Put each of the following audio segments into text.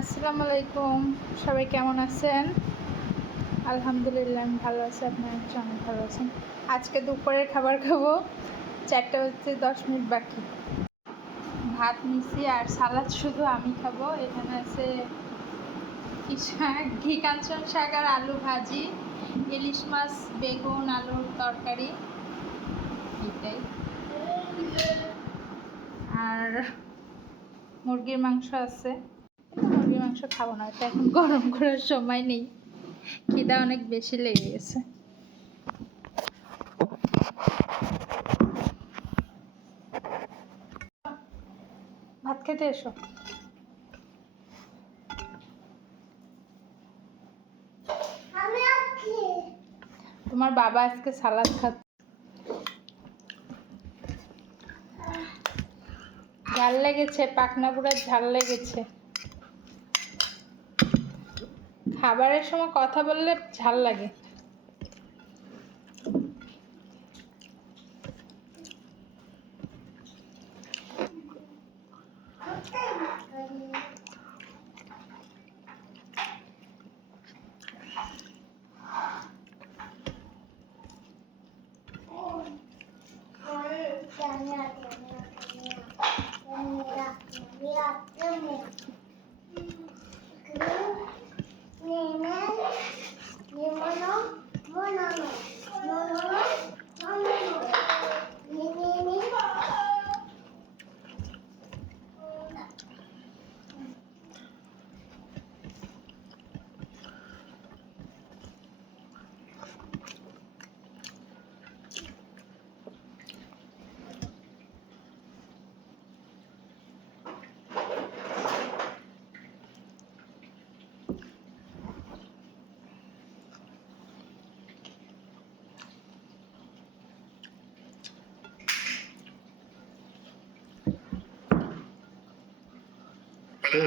আসসালামু আলাইকুম, সবাই কেমন আছেন? আলহামদুলিল্লাহ আমি ভালো আছি, আপনারা অনেক ভালো আছেন। আজকে দুপুরের খাবার খাবো, 4টা হচ্ছে 10 মিনিট বাকি। ভাত নিছি আর সালাদ শুধু আমি খাবো। এখানে আছে কি শাক, ঘি কাঞ্চন শাক আর আলু ভাজি, ইলিশ মাছ, বেগুন, আলুর তরকারি, এটাই। আর মুরগির মাংস আছে, মুরগির মাংস খাবো না, এটা এখন গরম করার সময় নেই, খিদা অনেক বেশি লেগে গেছে। ভাত খেতে এসো। তোমার বাবা আজকে সালাদ খাচ্ছে। ঝাল লেগেছে, পাকনা পুরা ঝাল লেগেছে। খাবারের সময় কথা বললে ঝাল লাগে।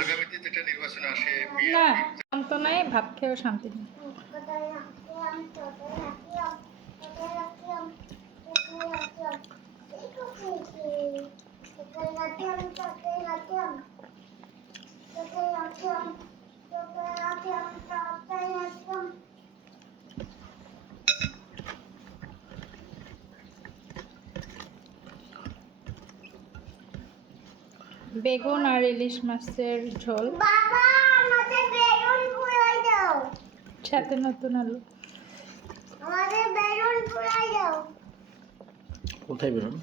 আগামীতে যেটা নির্বাচন আসে না, শান্ত নাই, ভাত খেয়েও শান্তি নেই। বেগুন আর ইলিশ মাছের ঝোল, সাথে নতুন আলু। কোথায় বেরোন?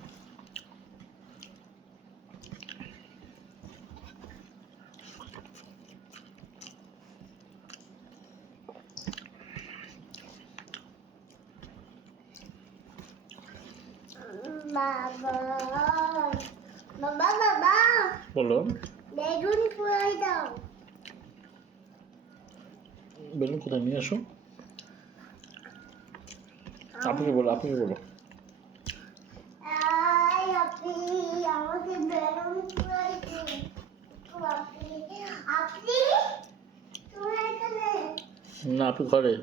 বলো, বেগুন পুরাই দাও। বেলুন কোথায় নিয়ে আসো? আপনাকে বলো। আমাকে বেলুন পুরাই দিন। আপনি তোমার এখানে না, আপনি ঘরে।